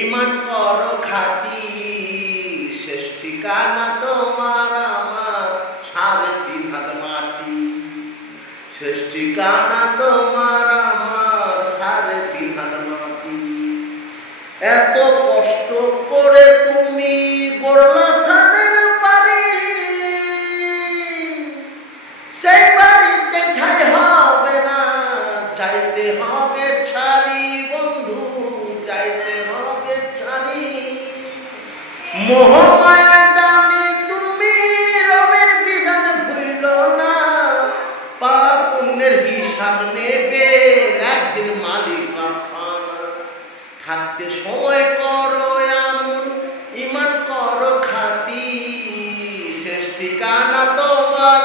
ইমান করো খাঁটি, শেষ ঠিকানা তোমার আমার 3.5 হাত মাটি। শেষ ঠিকানা তোমার আমার 3.5 হাত মাটি। এত কষ্ট করে তুমি গড়লা ছাদের বাড়ি, সেই বাড়িতে ঠাই হবে না, চাইতে হবে ছাড়ি বন্ধু, চাইতে হবে ছাড়ি। মোহমায়া টানে তুমি রবের বিধান ভুইল না, পাপ পুণ্যের হিসাব নেবে একদিন মালিক রাখানা। থাকতে সময় করো এমন, ইমান করো খাঁটি, শেষ ঠিকানা তোমার